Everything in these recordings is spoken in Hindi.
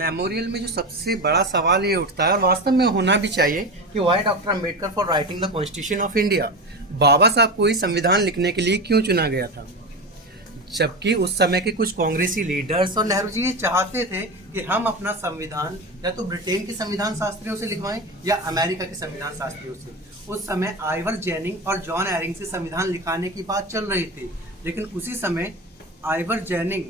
मेमोरियल में जो सबसे बड़ा सवाल ये उठता है और वास्तव में होना भी चाहिए कि why doctor Ambedkar for writing the constitution of India, Baba Saheb को ही संविधान लिखने के लिए क्यों चुना गया था। जबकि उस समय के कुछ कांग्रेसी लीडर्स और नेहरू जी ये चाहते थे कि हम अपना संविधान या तो ब्रिटेन के संविधान शास्त्रियों से लिखवाएं या अमेरिका के संविधान शास्त्रियों से। उस समय आइवर जेनिंग और जॉन एरिंग से संविधान लिखाने की बात चल रही थी, लेकिन उसी समय आइवर जेनिंग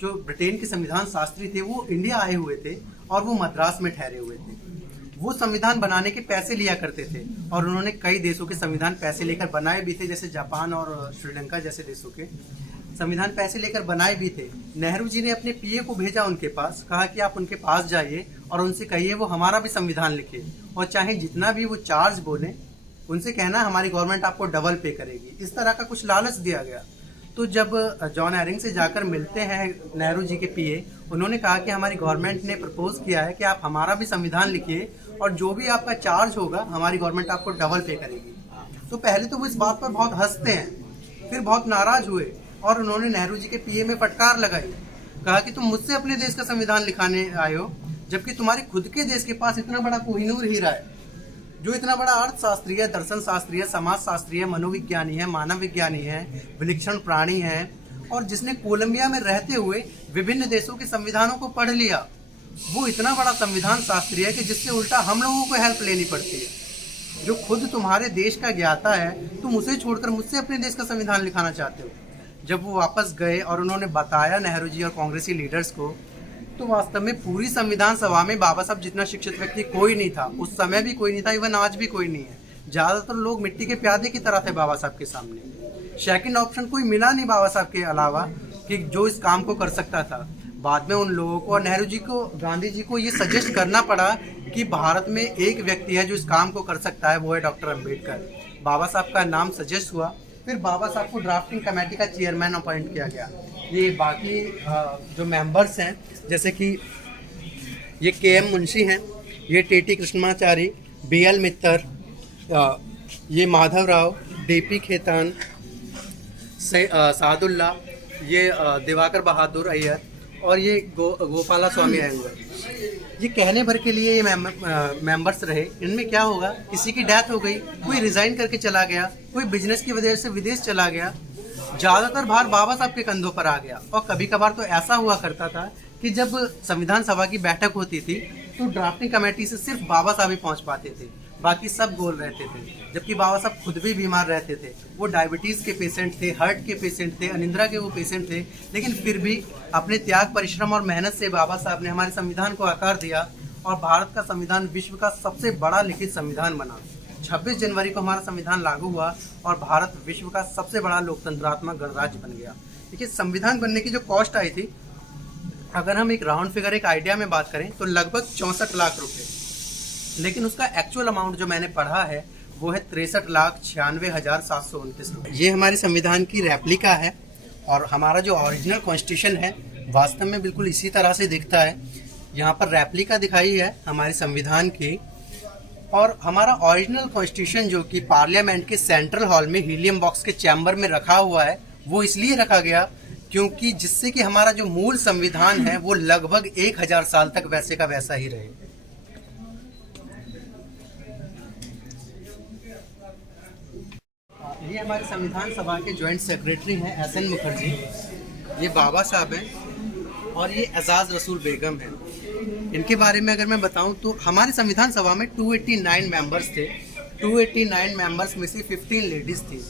जो ब्रिटेन के संविधान शास्त्री थे वो इंडिया आए हुए थे और वो मद्रास में ठहरे हुए थे। वो संविधान बनाने के पैसे लिया करते थे और उन्होंने कई देशों के संविधान पैसे लेकर बनाए भी थे, जैसे जापान और श्रीलंका जैसे देशों के संविधान पैसे लेकर बनाए भी थे। नेहरू जी ने अपने पीए को भेजा उनके पास, कहा कि आप उनके पास जाइए और उनसे कहिए वो हमारा भी संविधान लिखे और चाहे जितना भी वो चार्ज बोले उनसे कहना हमारी गवर्नमेंट आपको डबल पे करेगी। इस तरह का कुछ लालच दिया गया। तो जब जॉन एरिंग से जाकर मिलते हैं नेहरू जी के पीए, उन्होंने कहा कि हमारी गवर्नमेंट ने प्रपोज किया है कि आप हमारा भी संविधान लिखिए और जो भी आपका चार्ज होगा हमारी गवर्नमेंट आपको डबल पे करेगी। तो पहले तो वो इस बात पर बहुत हंसते हैं, फिर बहुत नाराज हुए और उन्होंने नेहरू जी के पीए में फटकार लगाई, कहा कि तुम मुझसे अपने देश का संविधान लिखाने आए हो, जबकि तुम्हारे खुद के देश के पास इतना बड़ा कोहिनूर हीरा है, जो इतना बड़ा अर्थशास्त्री है, दर्शन शास्त्री है, समाज शास्त्री है, मनोविज्ञानी है, मानव विज्ञानी है, विलक्षण प्राणी है और जिसने कोलंबिया में रहते हुए विभिन्न देशों के संविधानों को पढ़ लिया, वो इतना बड़ा संविधान शास्त्री है कि जिससे उल्टा हम लोगों को हेल्प लेनी पड़ती है। जो खुद तुम्हारे देश का ज्ञाता है, तुम उसे छोड़कर मुझसे अपने देश का संविधान लिखाना चाहते हो। जब वो वापस गए और उन्होंने बताया नेहरू जी और कांग्रेसी लीडर्स को, तो वास्तव में पूरी संविधान सभा में बाबा साहब जितना शिक्षित व्यक्ति कोई नहीं था। उस समय भी कोई नहीं था, इवन आज भी कोई नहीं है। ज्यादातर लोग मिट्टी के प्यादे की तरह थे बाबा साहब के सामने। सेकंड ऑप्शन कोई मिला नहीं बाबा साहब के अलावा कि जो इस काम को कर सकता था। बाद में उन लोगों को और नेहरू जी को, गांधी जी को ये सजेस्ट करना पड़ा कि भारत में एक व्यक्ति है जो इस काम को कर सकता है, वो है डॉक्टर अम्बेडकर। बाबा साहब का नाम सजेस्ट हुआ, फिर बाबा साहब को ड्राफ्टिंग कमेटी का चेयरमैन अपॉइंट किया गया। ये बाकी जो मेंबर्स हैं, जैसे कि ये के.एम. मुंशी हैं, ये टी.टी. कृष्णमाचारी, बी.एल. मित्तर, ये माधव राव, डी.पी. खेतान, सादुल्ला, ये दिवाकर बहादुर अय्यर और ये गोपाला स्वामी अयंगर। ये कहने भर के लिए ये मेंबर्स रहे। इनमें क्या होगा, किसी की डेथ हो गई, कोई रिजाइन करके चला गया, कोई बिजनेस की वजह से विदेश चला गया, ज्यादातर भार बाबा साहब के कंधों पर आ गया। और कभी कभार तो ऐसा हुआ करता था कि जब संविधान सभा की बैठक होती थी तो ड्राफ्टिंग कमेटी से सिर्फ बाबा साहब ही पहुंच पाते थे, बाकी सब गोल रहते थे। जबकि बाबा साहब खुद भी बीमार रहते थे, वो डायबिटीज के पेशेंट थे, हार्ट के पेशेंट थे, अनिंद्रा के वो पेशेंट थे, लेकिन फिर भी अपने त्याग, परिश्रम और मेहनत से बाबा साहब ने हमारे संविधान को आकार दिया और भारत का संविधान विश्व का सबसे बड़ा लिखित संविधान बना। 26 जनवरी को हमारा संविधान लागू हुआ और भारत विश्व का सबसे बड़ा लोकतंत्रात्मक गणराज्य बन गया। देखिए, संविधान बनने की जो कॉस्ट आई थी, अगर हम एक राउंड फिगर, एक आइडिया में बात करें तो लगभग 64 लाख रुपए, लेकिन उसका एक्चुअल अमाउंट जो मैंने पढ़ा है वो है 63,96,729 रुपये। ये हमारे संविधान की रेप्लिका है और हमारा जो ओरिजिनल कॉन्स्टिट्यूशन है वास्तव में बिल्कुल इसी तरह से दिखता है। यहाँ पर रेप्लिका दिखाई है हमारे संविधान की, और हमारा ओरिजिनल कॉन्स्टिट्यूशन जो कि पार्लियामेंट के सेंट्रल हॉल में हीलियम बॉक्स के चैम्बर में रखा हुआ है, वो इसलिए रखा गया क्योंकि जिससे कि हमारा जो मूल संविधान है वो लगभग 1000 साल तक वैसे का वैसा ही रहे। ये हमारे संविधान सभा के ज्वाइंट सेक्रेटरी हैं एस.एन. मुखर्जी, ये बाबा साहब हैं और ये एजाज रसूल बेगम हैं। इनके बारे में अगर मैं बताऊं तो हमारे संविधान सभा में 289 मेंबर्स थे। 289 मेंबर्स में से 15 लेडीज थी।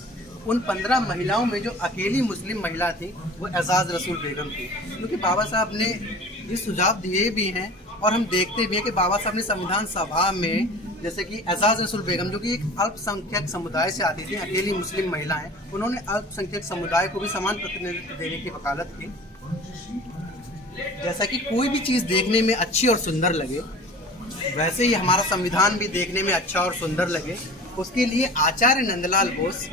उन 15 महिलाओं में जो अकेली मुस्लिम महिला थी वो एजाज रसूल बेगम थी, क्योंकि बाबा साहब ने ये सुझाव दिए भी हैं और हम देखते भी हैं कि बाबा साहब ने संविधान सभा में, जैसे कि एजाज रसूल बेगम जो कि एक अल्पसंख्यक समुदाय से आती थी, अकेली मुस्लिम महिला हैं, उन्होंने अल्पसंख्यक समुदाय को भी समान प्रतिनिधित्व देने की वकालत की। जैसा कि कोई भी चीज़ देखने में अच्छी और सुंदर लगे, वैसे ही हमारा संविधान भी देखने में अच्छा और सुंदर लगे, उसके लिए आचार्य नंदलाल बोस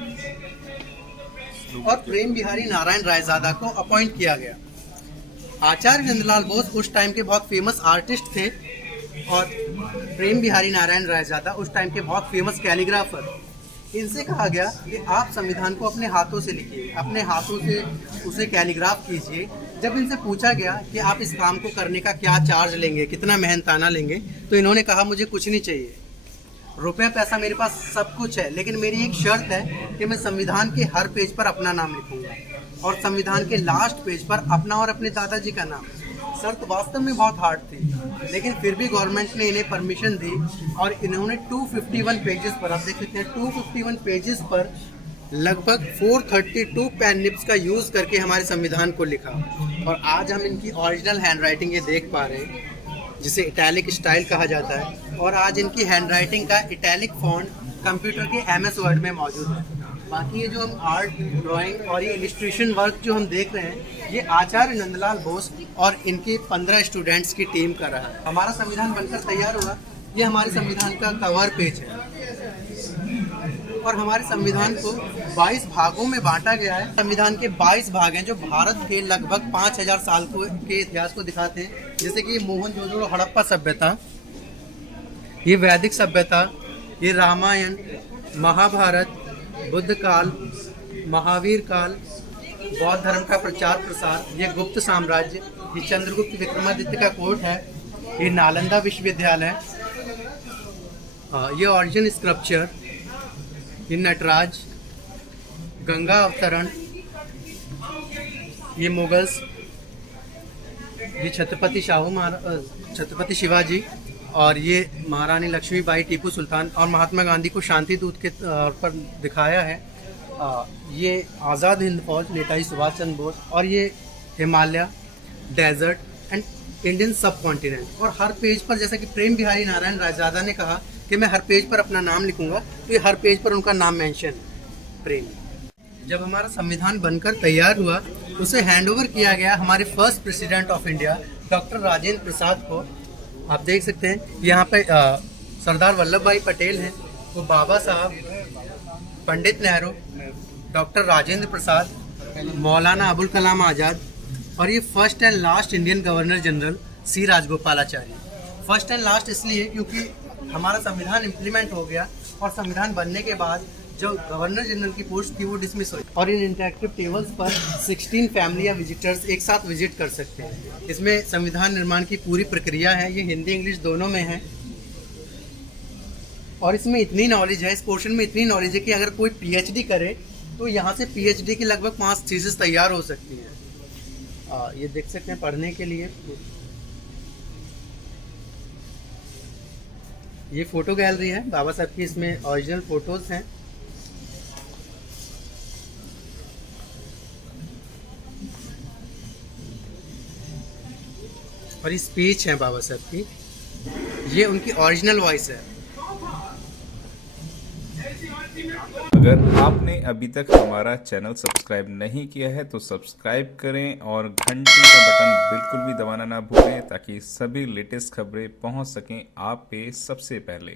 और प्रेम बिहारी नारायण रायजादा को अपॉइंट किया गया। आचार्य नंदलाल बोस उस टाइम के बहुत फेमस आर्टिस्ट थे और प्रेम बिहारी नारायण रायजादा उस टाइम के बहुत फेमस कैलीग्राफर। इनसे कहा गया कि आप संविधान को अपने हाथों से लिखिए, अपने हाथों से उसे कैलीग्राफ कीजिए जब इनसे पूछा गया कि आप इस काम को करने का क्या चार्ज लेंगे, कितना मेहनताना लेंगे, तो इन्होंने कहा मुझे कुछ नहीं चाहिए, रुपया पैसा मेरे पास सब कुछ है, लेकिन मेरी एक शर्त है कि मैं संविधान के हर पेज पर अपना नाम लिखूंगा और संविधान के लास्ट पेज पर अपना और अपने दादाजी का नाम। शर्त वास्तव में बहुत हार्ड थी, लेकिन फिर भी गवर्नमेंट ने इन्हें परमिशन दी और इन्होंने 251 पेजेस पर, आप देख सकते हैं 251 पेजेस पर लगभग 432 पेन निब्स का यूज़ करके हमारे संविधान को लिखा। और आज हम इनकी ओरिजिनल हैंड राइटिंग ये देख पा रहे हैं, जिसे इटैलिक स्टाइल कहा जाता है। और आज इनकी हैंड राइटिंग का इटैलिक फॉन्ट कंप्यूटर के MS वर्ड में मौजूद है। बाकी ये जो हम आर्ट, ड्राइंग और ये इलिस्ट्रेशन वर्क जो हम देख रहे हैं, ये आचार्य नंदलाल बोस और इनके 15 स्टूडेंट्स की टीम का रहा है। हमारा संविधान बनकर तैयार हुआ, ये हमारे संविधान का कवर पेज है और हमारे संविधान को 22 भागों में बांटा गया है। संविधान के 22 भाग हैं जो भारत के लगभग 5000 साल के इतिहास को दिखाते हैं, जैसे कि मोहनजोदड़ो हड़प्पा सभ्यता, ये वैदिक सभ्यता, ये रामायण, महाभारत, बुद्ध काल, महावीर काल, बौद्ध धर्म का प्रचार प्रसार, ये गुप्त साम्राज्य, ये चंद्रगुप्त विक्रमादित्य का कोर्ट है, ये नालंदा विश्वविद्यालय, ये ऑरिजिन स्क्रप्चर, ये नटराज, गंगा अवतरण, ये मुगल्स, ये छत्रपति शिवाजी और ये महारानी लक्ष्मीबाई, टीपू सुल्तान और महात्मा गांधी को शांति दूत के तौर पर दिखाया है। ये आज़ाद हिंद फौज, नेताजी सुभाष चंद्र बोस, और ये हिमालय, डेजर्ट एंड इंडियन सब कॉन्टिनेंट। और हर पेज पर, जैसा कि प्रेम बिहारी नारायण रायजादा ने कहा कि मैं हर पेज पर अपना नाम लिखूंगा, तो ये हर पेज पर उनका नाम मेंशन है, प्रेम। जब हमारा संविधान बनकर तैयार हुआ, उसे हैंडओवर किया गया हमारे first president of India doctor Rajendra Prasad को। आप देख सकते हैं यहाँ पे सरदार वल्लभ भाई पटेल हैं, वो बाबा साहब, पंडित नेहरू, डॉक्टर राजेंद्र प्रसाद, मौलाना अबुल कलाम आज़ाद और ये first and last Indian governor general C Rajagopalachari. First and last इसलिए क्योंकि हमारा संविधान इम्प्लीमेंट हो गया और संविधान बनने के बाद जो गवर्नर जनरल की पोस्ट थी वो डिसमिस हुई। और इन इंटरेक्टिव टेबल्स पर 16 फैमिली या विजिटर्स एक साथ विजिट कर सकते हैं। इसमें संविधान निर्माण की पूरी प्रक्रिया है, ये हिंदी इंग्लिश दोनों में है। और इसमें इतनी नॉलेज है, इस पोर्शन में इतनी नॉलेज है कि अगर कोई PhD करे तो यहाँ से PhD की लगभग 5 थीसिस तैयार हो सकती हैं। ये देख सकते हैं पढ़ने के लिए। ये फोटो गैलरी है बाबा साहब की, इसमें ओरिजिनल फोटोज हैं। और ये स्पीच है बाबा साहब की, ये उनकी ओरिजिनल वॉइस है। अगर आपने अभी तक हमारा चैनल सब्सक्राइब नहीं किया है तो सब्सक्राइब करें और घंटी का बटन बिल्कुल भी दबाना ना भूलें, ताकि सभी लेटेस्ट खबरें पहुंच सकें आप पे सबसे पहले।